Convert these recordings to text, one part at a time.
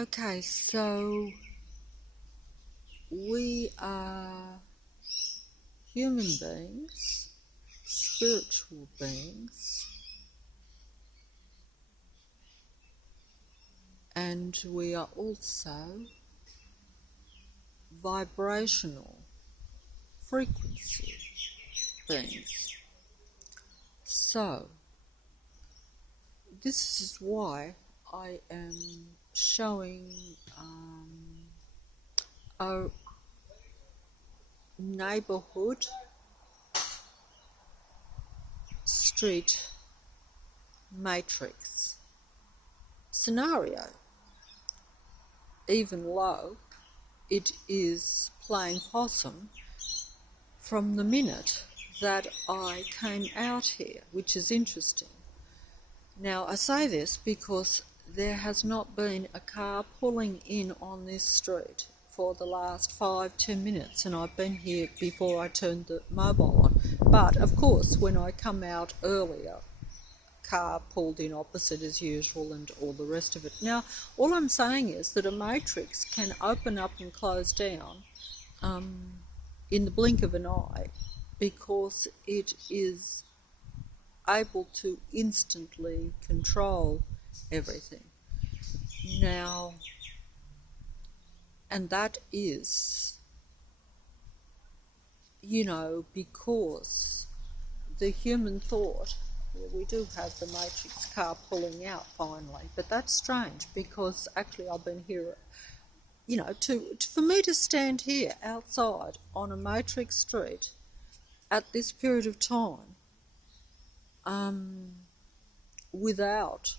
Okay, so we are human beings, spiritual beings, and we are also vibrational frequency beings. So, this is why I am showing a neighborhood street matrix scenario. Even though it is playing possum from the minute that I came out here, which is interesting. Now, I say this because there has not been a car pulling in on this street for the last 5-10 minutes, and I've been here before I turned the mobile on. But, of course, when I come out earlier, car pulled in opposite as usual and all the rest of it. Now, all I'm saying is that a matrix can open up and close down in the blink of an eye, because it is able to instantly control everything. Now, and that is, because the human thought, we do have the matrix car pulling out finally, but that's strange because actually I've been here, for me to stand here outside on a matrix street at this period of time without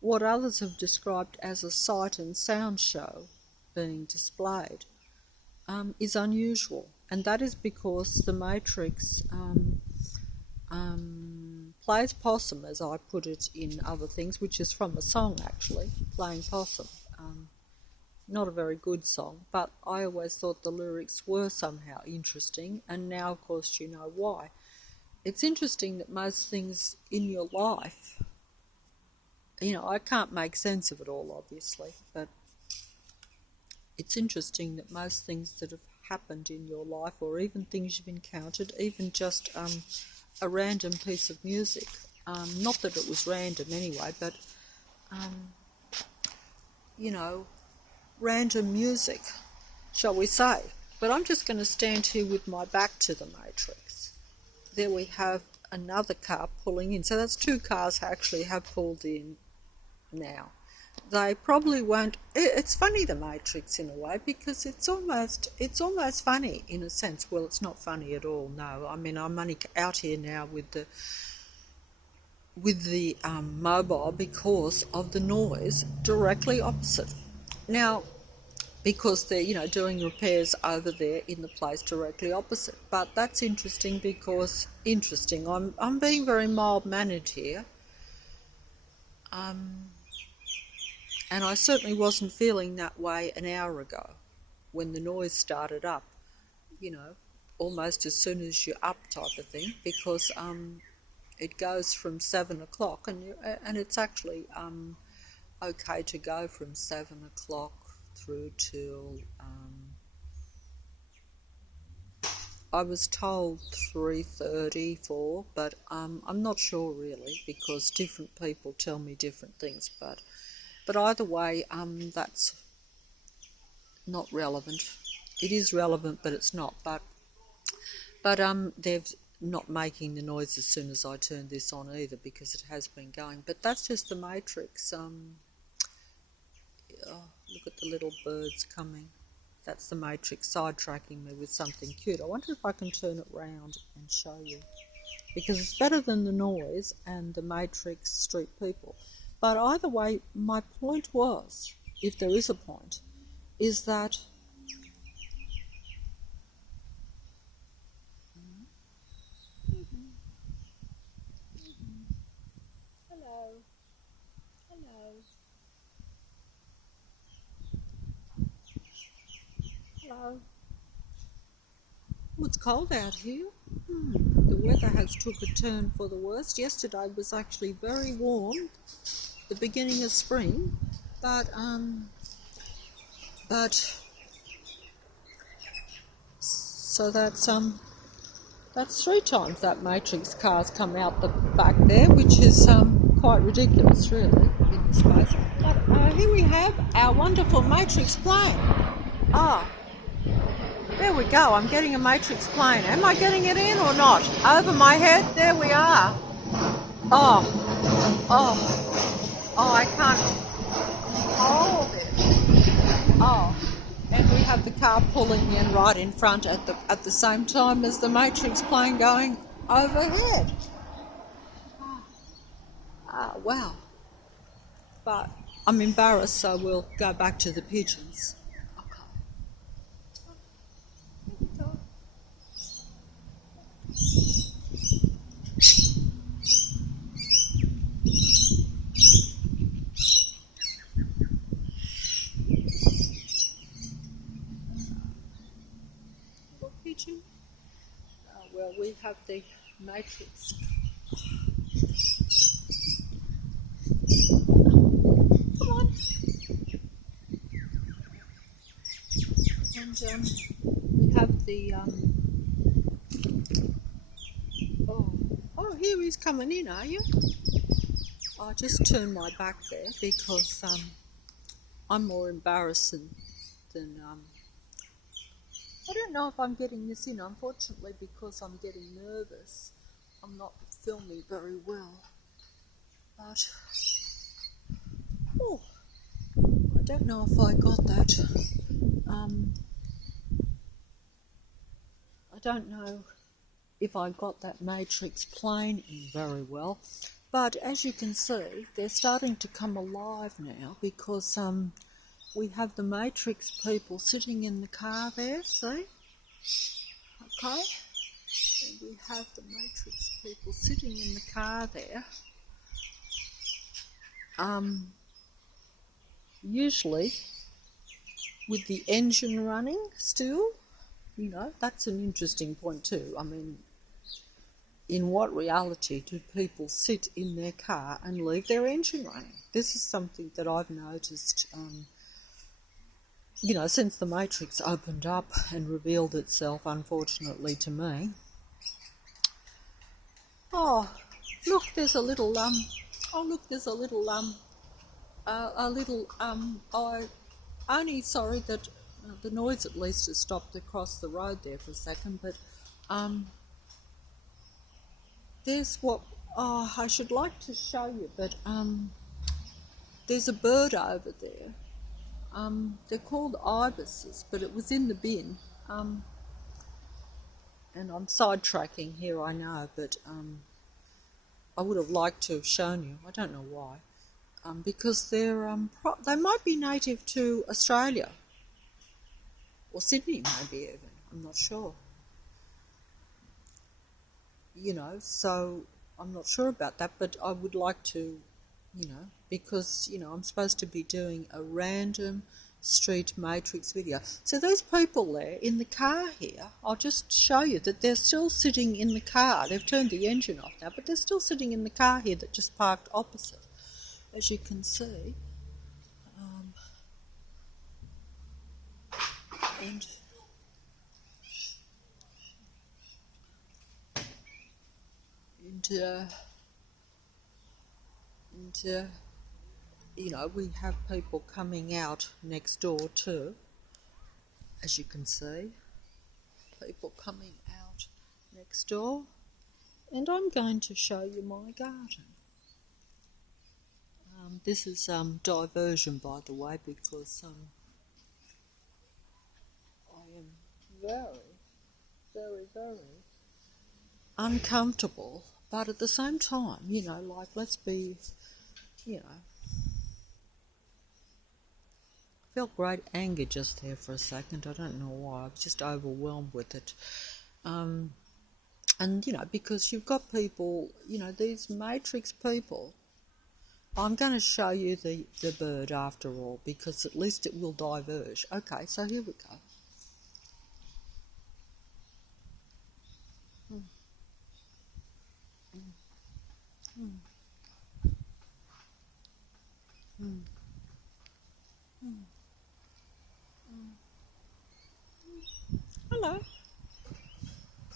what others have described as a sight and sound show being displayed is unusual. And that is because the matrix plays possum, as I put it in other things, which is from a song actually, Playing Possum. Not a very good song, but I always thought the lyrics were somehow interesting, and now of course you know why. It's interesting that most things in your life, I can't make sense of it all obviously, but it's interesting that most things that have happened in your life, or even things you've encountered, even just a random piece of music, not that it was random anyway, but random music, shall we say. But I'm just going to stand here with my back to the matrix. There we have another car pulling in, so that's two cars actually have pulled in now. They probably won't. It's funny, the matrix, in a way, because it's almost funny in a sense. Well, it's not funny at all. No, I mean, I'm only out here now with the mobile because of the noise directly opposite. Now, because they're doing repairs over there in the place directly opposite. But that's interesting because I'm being very mild mannered here. And I certainly wasn't feeling that way an hour ago when the noise started up, almost as soon as you're up type of thing, because it goes from 7 o'clock and it's actually okay to go from 7 o'clock through till, I was told 3:30, 4, but I'm not sure really, because different people tell me different things, but either way, that's not relevant. It is relevant, but it's not. But they're not making the noise as soon as I turn this on either, because it has been going. But that's just the matrix. Look at the little birds coming. That's the matrix sidetracking me with something cute. I wonder if I can turn it round and show you, because it's better than the noise and the matrix street people. But either way, my point was, if there is a point, is that hello. Oh, it's cold out here. The weather has took a turn for the worst. Yesterday was actually very warm, the beginning of spring, but so that's 3 times that matrix car's come out the back there, which is quite ridiculous, really, in the space. But here we have our wonderful matrix plane. There we go. I'm getting a matrix plane. Am I getting it in or not? Over my head. There we are. I can't hold it. And we have the car pulling in right in front at the same time as the matrix plane going overhead. Wow. But I'm embarrassed, so we'll go back to the pigeons. Pigeon. Well, we have the matrix. Come on. And we have the here he's coming in, are you? I just turned my back there because I'm more embarrassed than I don't know if I'm getting this in, unfortunately, because I'm getting nervous. I'm not filming very well. But, I don't know if I got that. I don't know if I got that matrix plane in very well. But as you can see, they're starting to come alive now because we have the matrix people sitting in the car there, see? Okay? And we have the matrix people sitting in the car there. Usually with the engine running still, that's an interesting point too. I mean, in what reality do people sit in their car and leave their engine running? This is something that I've noticed, since the Matrix opened up and revealed itself, unfortunately, to me. Look, there's a little, sorry that the noise at least has stopped across the road there for a second, but, there's what I should like to show you, but there's a bird over there. They're called ibises, but it was in the bin. And I'm sidetracking here, I know, but I would have liked to have shown you. I don't know why, because they're they might be native to Australia or Sydney, maybe even. I'm not sure. So I'm not sure about that, but I would like to, because, I'm supposed to be doing a random street matrix video. So those people there in the car here, I'll just show you that they're still sitting in the car. They've turned the engine off now, but they're still sitting in the car here that just parked opposite, as you can see. And we have people coming out next door too, as you can see. People coming out next door. And I'm going to show you my garden. This is diversion, by the way, because I am very, very, very uncomfortable, but at the same time, let's be, I felt great anger just there for a second. I don't know why. I was just overwhelmed with it. And, because you've got people, these matrix people. I'm going to show you the bird after all, because at least it will diverge. Okay, so here we go.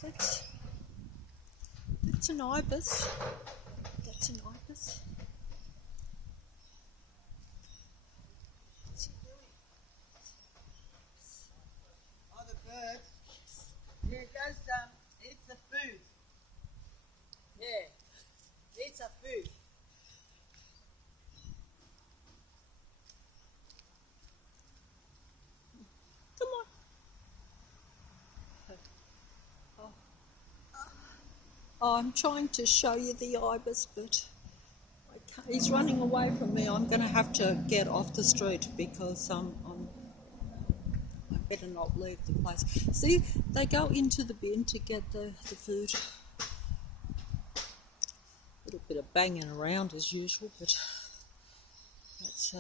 That's an ibis. That's an ibis. Oh, the bird. Yeah, it goes, eats the food. Yeah, eats the food. Come on. Oh, I'm trying to show you the ibis, but I can't. He's running away from me. I'm going to have to get off the street because I better not leave the place. See, they go into the bin to get the food. A little bit of banging around as usual, but that's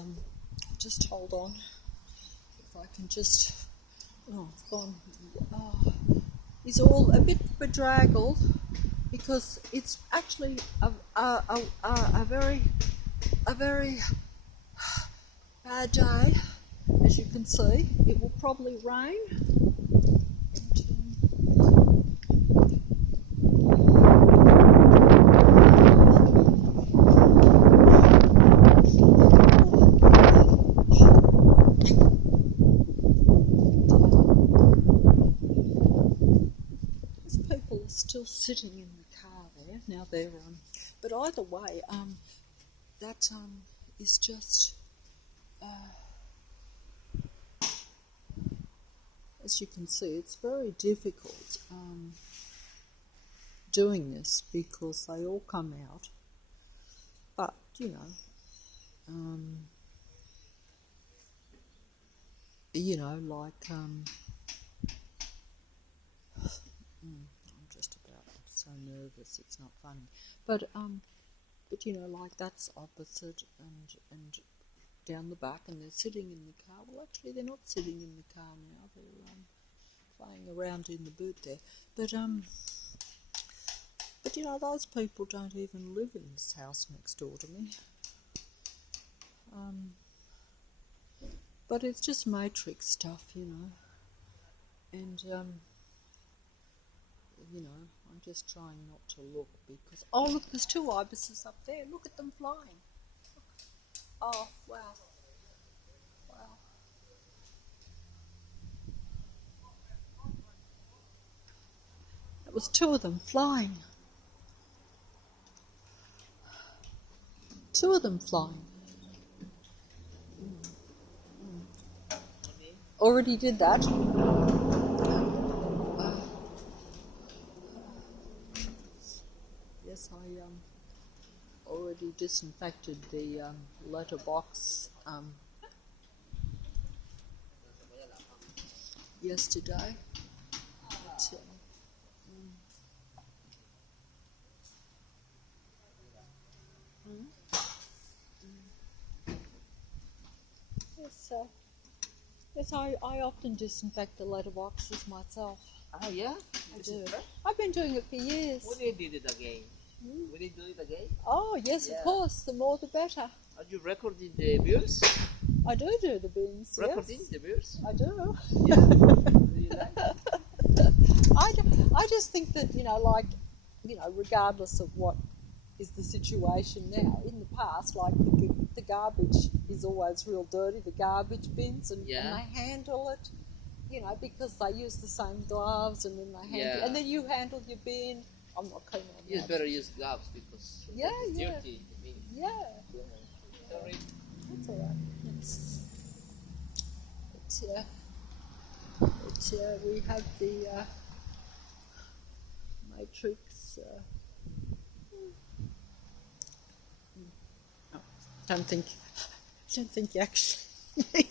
just hold on. If I can just, it's gone. Oh, he's all a bit bedraggled because it's actually a very bad day. As you can see, it will probably rain. These people are still sitting in the car there. Now they're but either way, that is just. As you can see, it's very difficult doing this because they all come out. But, I'm just about so nervous, it's not funny. But like that's opposite and down the back, and they're sitting in the car. Well, actually, they're not sitting in the car now. They're playing around in the boot there. But those people don't even live in this house next door to me. But it's just matrix stuff, and I'm just trying not to look because look, there's 2 ibises up there. Look at them flying. Oh, wow. Wow. It was 2 of them flying. 2 of them flying. Already did that. Yes, I already disinfected the letterbox yesterday. But, yes, I often disinfect the letterboxes myself. Oh, yeah? I do. I've been doing it for years. Will you do it again? Will you do it again? Oh, yes, yeah. Of course. The more the better. Are you recording the views? I do the bins, Recording yes. the views? I do. Yeah. Do you like it? I just think that, regardless of what is the situation now, in the past, like the garbage is always real dirty, the garbage bins, and they handle it, because they use the same gloves, and then they handle and then you handle your bin. I'm not keen on that. You better use gloves because it's dirty. Yeah. Sorry. That's all right. But we have the matrix. Don't think you actually. There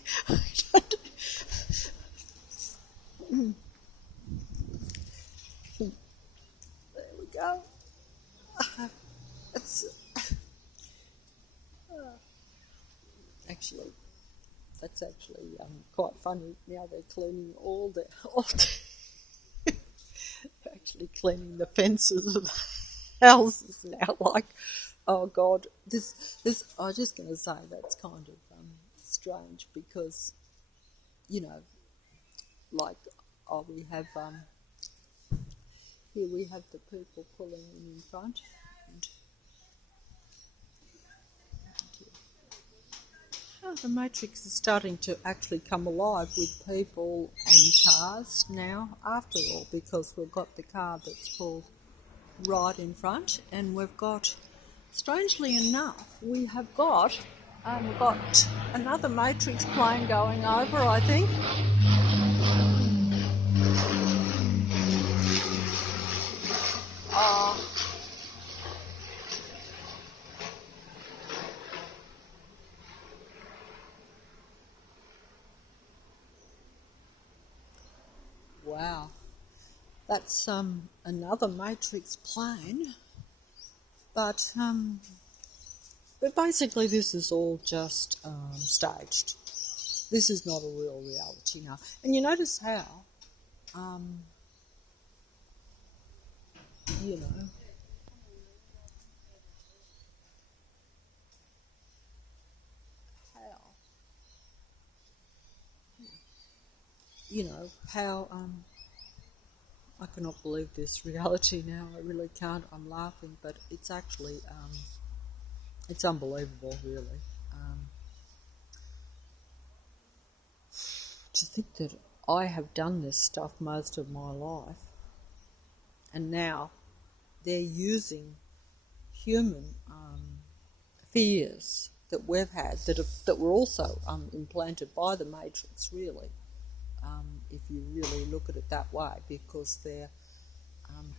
we go. That's actually quite funny. Now they're cleaning they're actually cleaning the fences of the houses now. Like, oh God, this. I was just going to say that's kind of strange because, we have Here we have the people pulling in front. And the matrix is starting to actually come alive with people and cars now, after all, because we've got the car that's pulled right in front, and we've got, strangely enough, we've got another matrix plane going over, I think. Wow, that's another matrix plane, but basically this is all just staged. This is not a real reality now. And you notice how, you know, how I cannot believe this reality now. I really can't. I'm laughing, but it's actually it's unbelievable, really. To think that I have done this stuff most of my life, and now they're using human fears that we've had that were also implanted by the Matrix, really. If you really look at it that way, because they're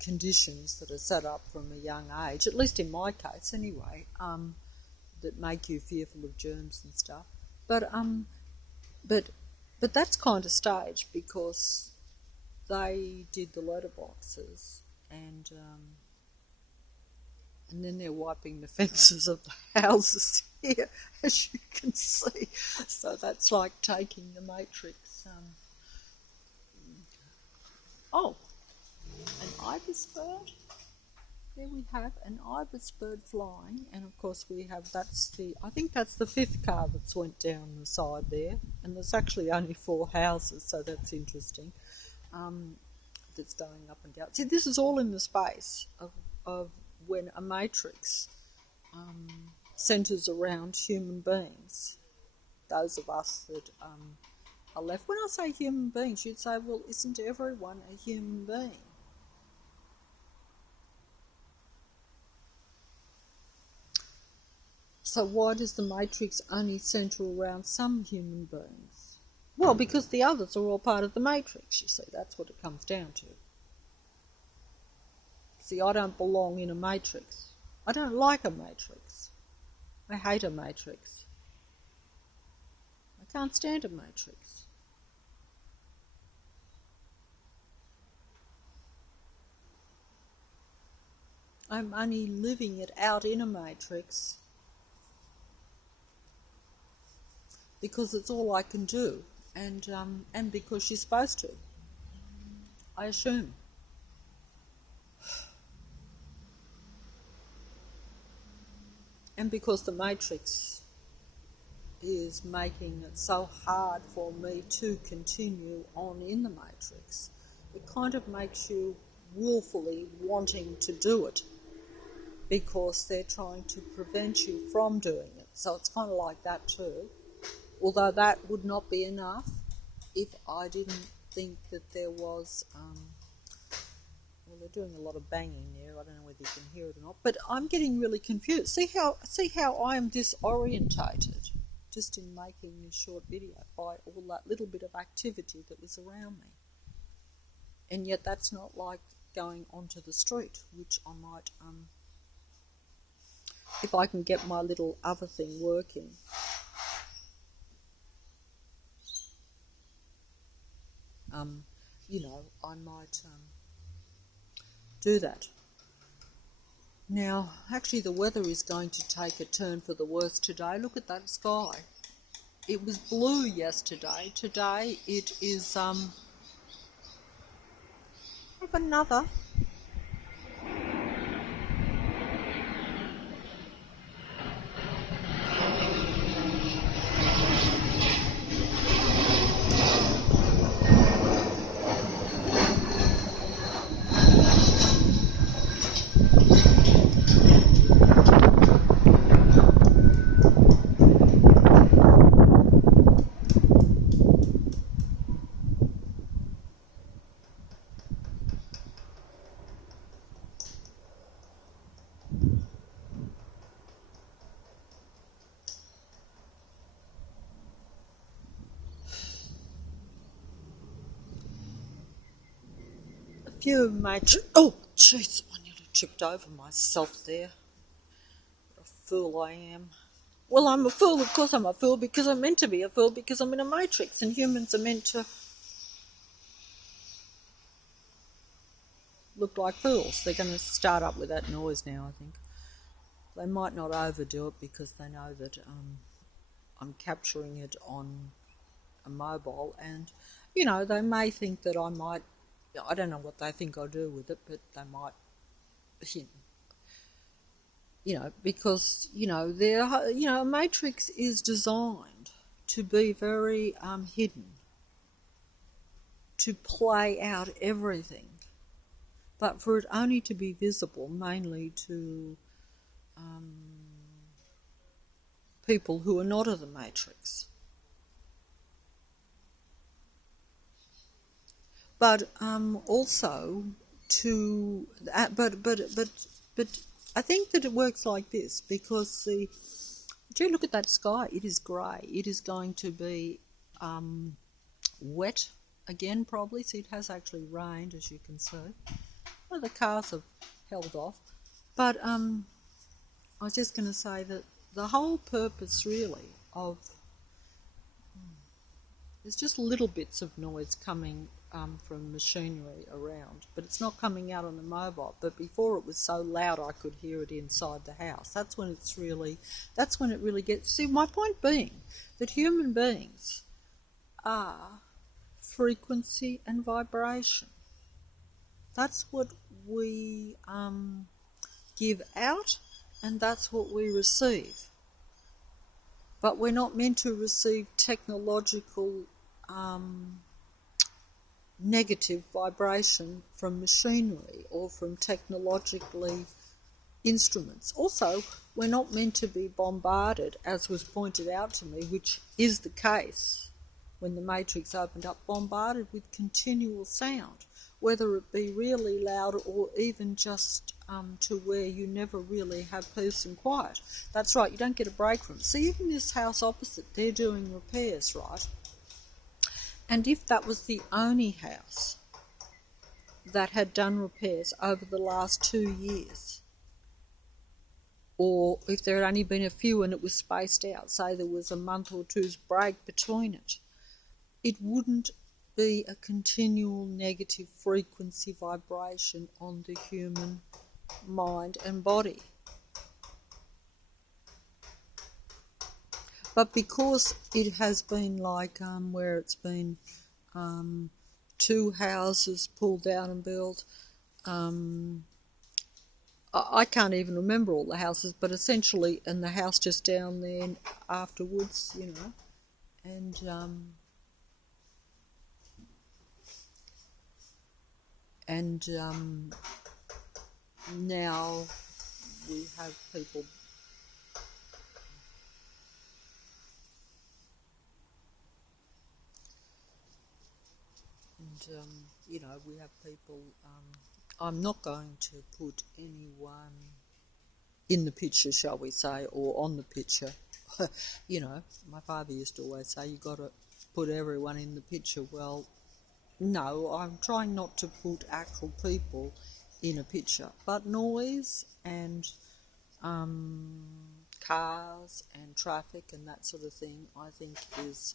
conditions that are set up from a young age, at least in my case anyway, that make you fearful of germs and stuff. But that's kind of staged, because they did the letterboxes, and then they're wiping the fences of the houses here, as you can see. So that's like taking the Matrix. Oh, an ibis bird. There we have an ibis bird flying, and of course we have, I think that's the 5th car that's went down the side there, and there's actually only 4 houses, so that's interesting. That's going up and down. See, this is all in the space of when a matrix centres around human beings, those of us that are left. When I say human beings, you'd say, well, isn't everyone a human being? So why does the matrix only centre around some human beings? Well, because the others are all part of the matrix, you see. That's what it comes down to. See, I don't belong in a matrix. I don't like a matrix. I hate a matrix. I can't stand a matrix. I'm only living it out in a matrix because it's all I can do, and because you're supposed to, I assume. And because the matrix is making it so hard for me to continue on in the matrix, it kind of makes you willfully wanting to do it, because they're trying to prevent you from doing it. So it's kind of like that too. Although that would not be enough if I didn't think that there was... well, they're doing a lot of banging there. I don't know whether you can hear it or not. But I'm getting really confused. See how I am disorientated just in making this short video by all that little bit of activity that was around me. And yet that's not like going onto the street, which I might... if I can get my little other thing working. I might do that. Now, actually the weather is going to take a turn for the worse today. Look at that sky. It was blue yesterday. Today it is have another. few matrix. Oh, jeez, I nearly tripped over myself there. What a fool I am. Well, I'm a fool. Of course I'm a fool because I'm meant to be a fool because I'm in a matrix and humans are meant to look like fools. They're going to start up with that noise now, I think. They might not overdo it because they know that I'm capturing it on a mobile and, they may think that I might, I don't know what they think I'll do with it, but they might, because, a matrix is designed to be very hidden, to play out everything, but for it only to be visible mainly to people who are not of the matrix. But also to, but I think that it works like this because do you look at that sky? It is grey. It is going to be wet again probably. See, it has actually rained, as you can see. Well, the cars have held off. But I was just going to say that the whole purpose really of there's just little bits of noise coming from machinery around, but it's not coming out on the mobile. But before it was so loud I could hear it inside the house. That's when it really gets. See, my point being that human beings are frequency and vibration. That's what we give out, and that's what we receive. But we're not meant to receive technological negative vibration from machinery or from technologically instruments. Also, we're not meant to be bombarded, as was pointed out to me, which is the case when the matrix opened up, bombarded with continual sound, whether it be really loud or even just to where you never really have peace and quiet. That's right, you don't get a break from it. See, even this house opposite, they're doing repairs, right? And if that was the only house that had done repairs over the last 2 years, or if there had only been a few and it was spaced out, say there was a month or two's break between it, it wouldn't be a continual negative frequency vibration on the human mind and body. But because it has been like where it's been 2 houses pulled down and built, I can't even remember all the houses, but essentially, and the house just down there afterwards, and now we have people we have people I'm not going to put anyone in the picture, shall we say, or on the picture. My father used to always say, you got to put everyone in the picture. Well, no, I'm trying not to put actual people in a picture, but noise and cars and traffic and that sort of thing, I think is,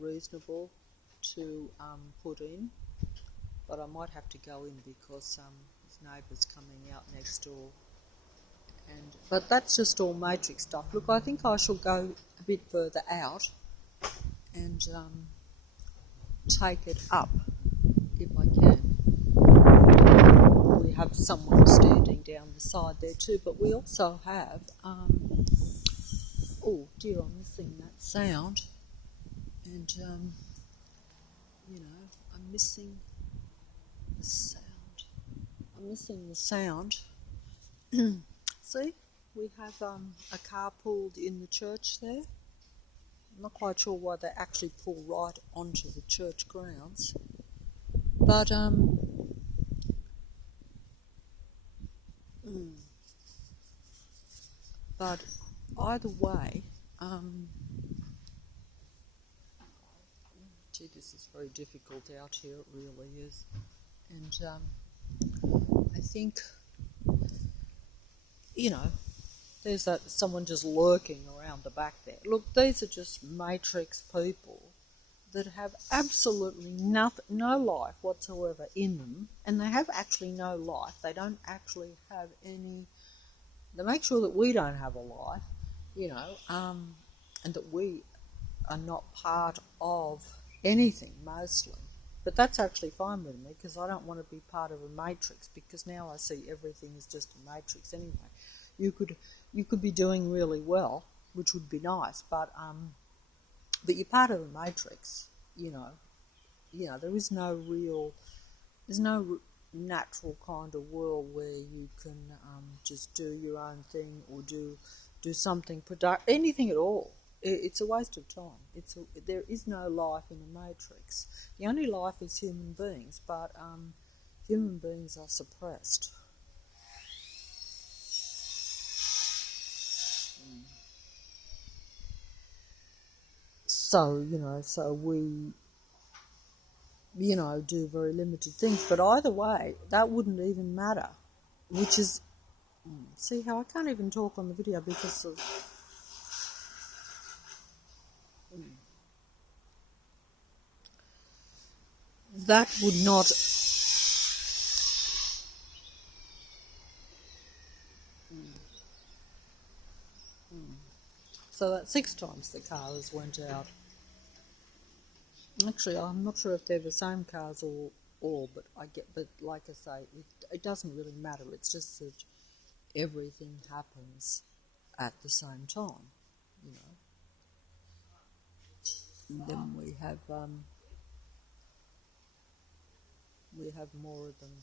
reasonable to put in. But I might have to go in because his neighbour's coming out next door. But that's just all matrix stuff. Look, I think I shall go a bit further out and take it up if I can. We have someone standing down the side there too, but we also have, oh dear, I'm missing that sound. And, I'm missing the sound. See, we have a car pulled in the church there. I'm not quite sure why they actually pull right onto the church grounds. But but either way, gee, this is very difficult out here, it really is. And I think, there's someone just lurking around the back there. Look, these are just matrix people that have absolutely no life whatsoever in them, and they have actually no life. They don't actually have any. They make sure that we don't have a life, and that we are not part of anything mostly. But that's actually fine with me because I don't want to be part of a matrix, because now I see everything is just a matrix anyway. You could be doing really well, which would be nice, but you're part of a matrix. There's no natural kind of world where you can just do your own thing or do something productive, anything at all. It's a waste of time. There is no life in a matrix. The only life is human beings, but human beings are suppressed. So we do very limited things, but either way, that wouldn't even matter, which is, see how I can't even talk on the video because of, that would not, so that 6 times the cars went out. Actually, I'm not sure if they're the same cars or all, but like I say, it doesn't really matter. It's just that everything happens at the same time, And then we have more of them,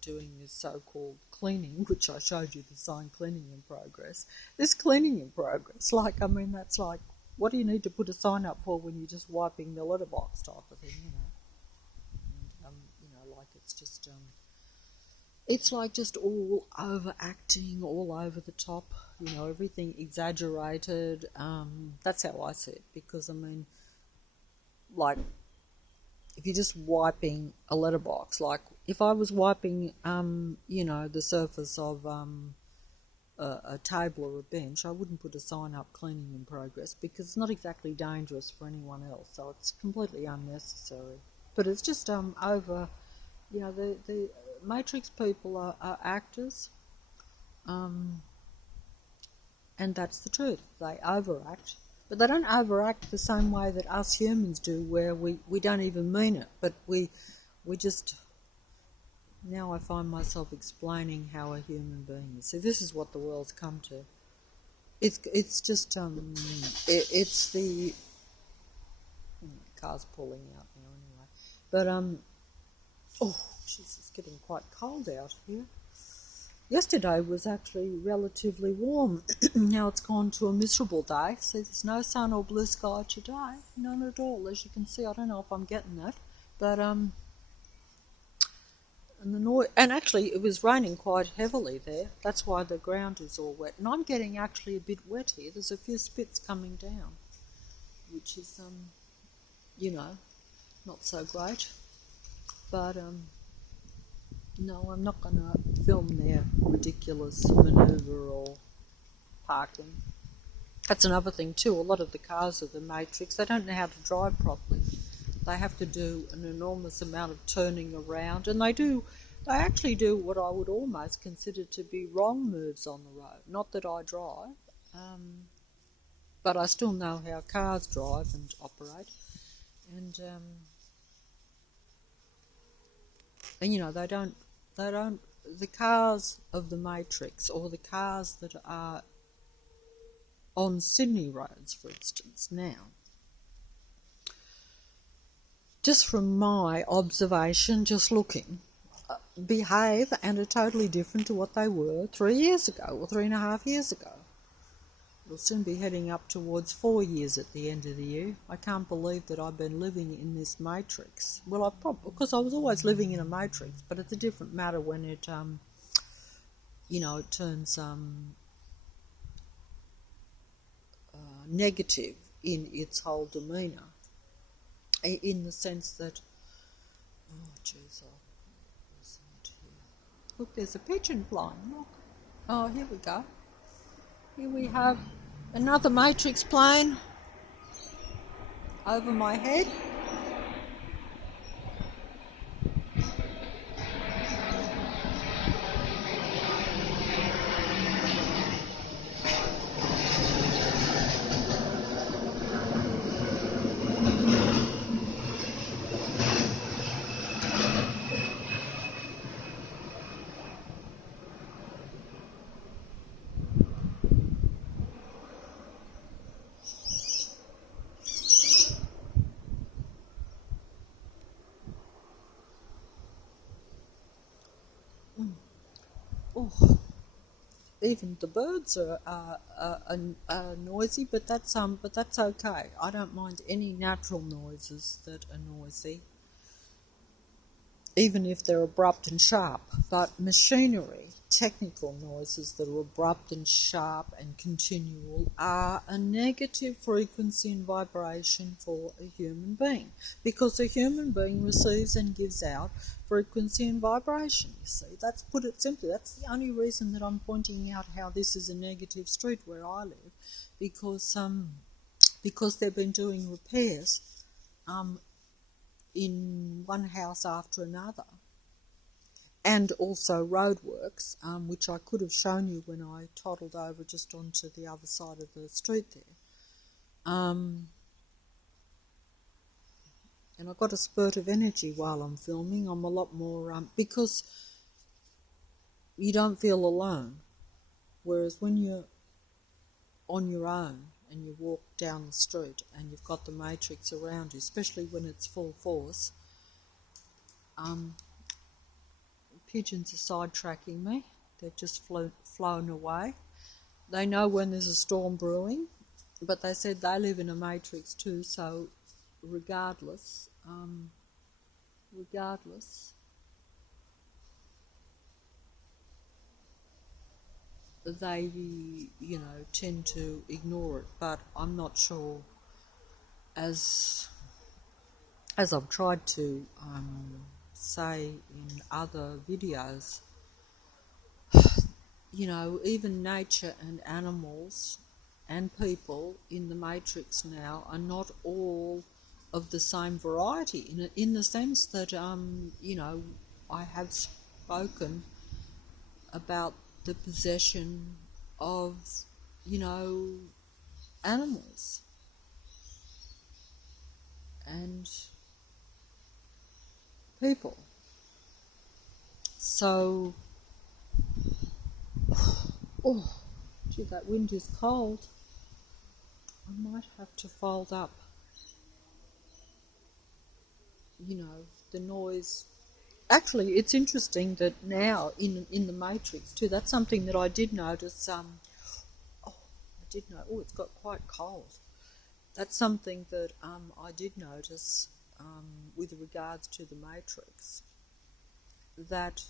doing this so-called cleaning, which I showed you the sign cleaning in progress. This cleaning in progress, that's like, what do you need to put a sign up for when you're just wiping the litter box type of thing, And, it's like just all overacting, all over the top, everything exaggerated. That's how I see it, because, like, if you're just wiping a letterbox, like if I was wiping, the surface of a table or a bench, I wouldn't put a sign up cleaning in progress, because it's not exactly dangerous for anyone else, so it's completely unnecessary. But it's just over, the Matrix people are actors, and that's the truth. They overact. But they don't overact the same way that us humans do, where we don't even mean it, but we just... Now I find myself explaining how a human being is. See, this is what the world's come to. It's just it's the car's pulling out now anyway. But oh, jeez, it's getting quite cold out here. Yesterday was actually relatively warm. Now it's gone to a miserable day. See, there's no sun or blue sky today. None at all, as you can see. I don't know if I'm getting that, but and actually it was raining quite heavily there. That's why the ground is all wet. And I'm getting actually a bit wet here. There's a few spits coming down, which is, not so great. But, no, I'm not going to film their ridiculous manoeuvre or parking. That's another thing too. A lot of the cars are the Matrix. They don't know how to drive properly. They have to do an enormous amount of turning around, and they actually do what I would almost consider to be wrong moves on the road. Not that I drive, but I still know how cars drive and operate. And they don't, the cars of the Matrix, or the cars that are on Sydney roads, for instance, now, just from my observation, just looking, behave and are totally different to what they were 3 years ago or 3.5 years ago. We'll soon be heading up towards 4 years at the end of the year. I can't believe that I've been living in this matrix. Well, because I was always living in a matrix, but it's a different matter when it, it turns negative in its whole demeanour, in the sense that Oh, jeez, wasn't here. Look, there's a pigeon flying. Look. Oh, here we go. Here we have another matrix plane over my head. Oh, even the birds are noisy, but that's okay. I don't mind any natural noises that are noisy, even if they're abrupt and sharp. But machinery, technical noises that are abrupt and sharp and continual are a negative frequency and vibration for a human being, because a human being receives and gives out frequency and vibration. You see, that's, put it simply, that's the only reason that I'm pointing out how this is a negative street where I live, because they've been doing repairs in one house after another, and also roadworks, which I could have shown you when I toddled over just onto the other side of the street there. And I got a spurt of energy while I'm filming. I'm a lot more, because you don't feel alone. Whereas when you're on your own and you walk down the street and you've got the matrix around you, especially when it's full force, pigeons are sidetracking me. They've just flown away. They know when there's a storm brewing, but they said they live in a matrix too, so regardless, they, tend to ignore it. But I'm not sure, as I've tried to say in other videos, even nature and animals and people in the matrix now are not all of the same variety, in the sense that I have spoken about the possession of animals and people. So, oh, gee, that wind is cold. I might have to fold up, the noise. Actually, it's interesting that now in the Matrix too, that's something that I did notice. Oh, it's got quite cold. That's something that I did notice with regards to the Matrix, that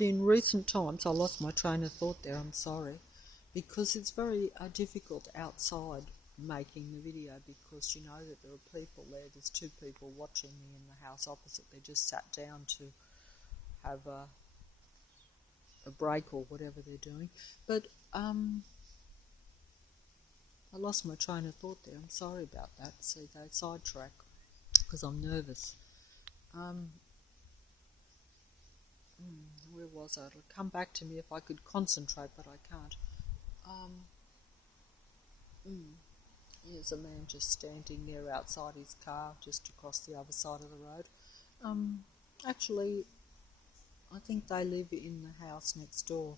in recent times, I lost my train of thought there, I'm sorry, because it's very difficult outside making the video, because you know that there are people there. There's two people watching me in the house opposite. They just sat down to have a break or whatever they're doing. But I lost my train of thought there. I'm sorry about that. See, they sidetrack because I'm nervous. Where was I? It'll come back to me if I could concentrate, but I can't. There's a man just standing there outside his car, just across the other side of the road. Actually, I think they live in the house next door.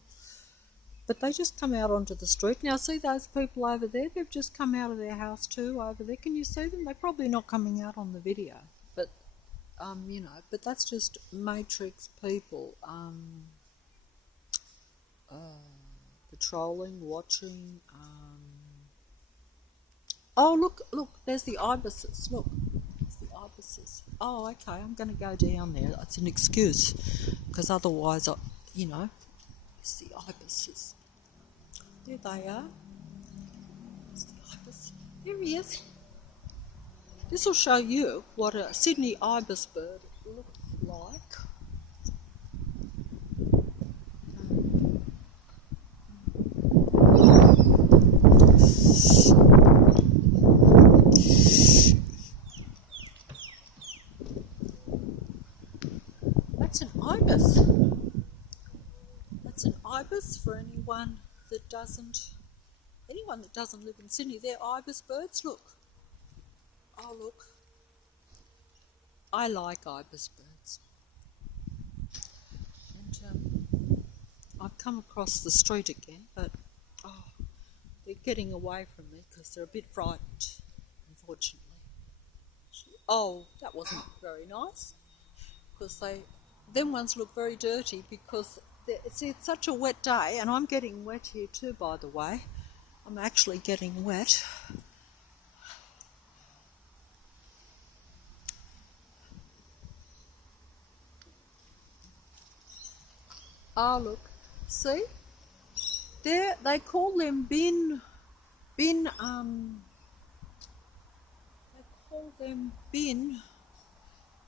But they just come out onto the street. Now, see those people over there? They've just come out of their house too, over there. Can you see them? They're probably not coming out on the video. But, but that's just Matrix people patrolling, watching. Oh, look, there's the ibises. Look, there's the ibises. Oh, okay, I'm going to go down there. That's an excuse, because otherwise, it's the ibises. There they are. It's the ibis. There he is. This will show you what a Sydney ibis bird looks like. That's an ibis. That's an ibis for anyone that doesn't live in Sydney. They're ibis birds. Look. Oh, look. I like ibis birds. And I've come across the street again, but they're getting away from me because they're a bit frightened, unfortunately. Oh, that wasn't very nice, because them ones look very dirty because it's such a wet day, and I'm getting wet here too, by the way. I'm actually getting wet. Ah, look, see? They call them bin. They call them bin.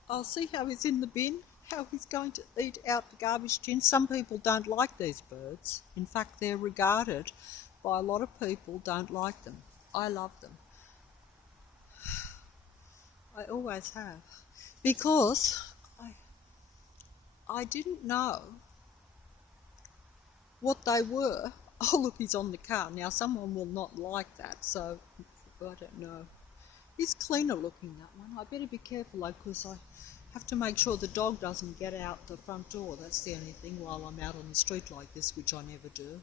I'll see how he's in the bin, how he's going to eat out the garbage tin. Some people don't like these birds. In fact, they're regarded by a lot of people don't like them. I love them. I always have. Because I didn't know what they were. Oh, look, he's on the car. Now, someone will not like that, so I don't know. He's cleaner looking, that one. I better be careful, though, because I have to make sure the dog doesn't get out the front door. That's the only thing while I'm out on the street like this, which I never do.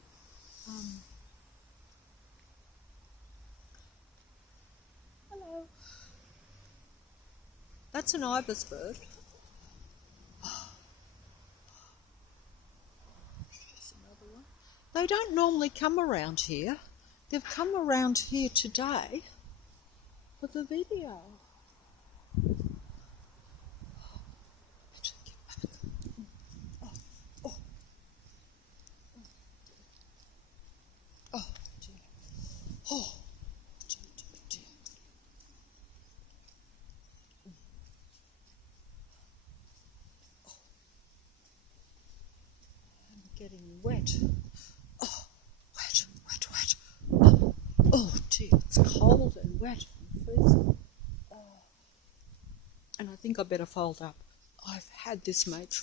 Hello. That's an ibis bird. They don't normally come around here. They've come around here today for the video. Oh, dear. Oh, dear. I'm getting wet. Oh dear, it's cold and wet and freezing. And I think I better fold up. I've had this made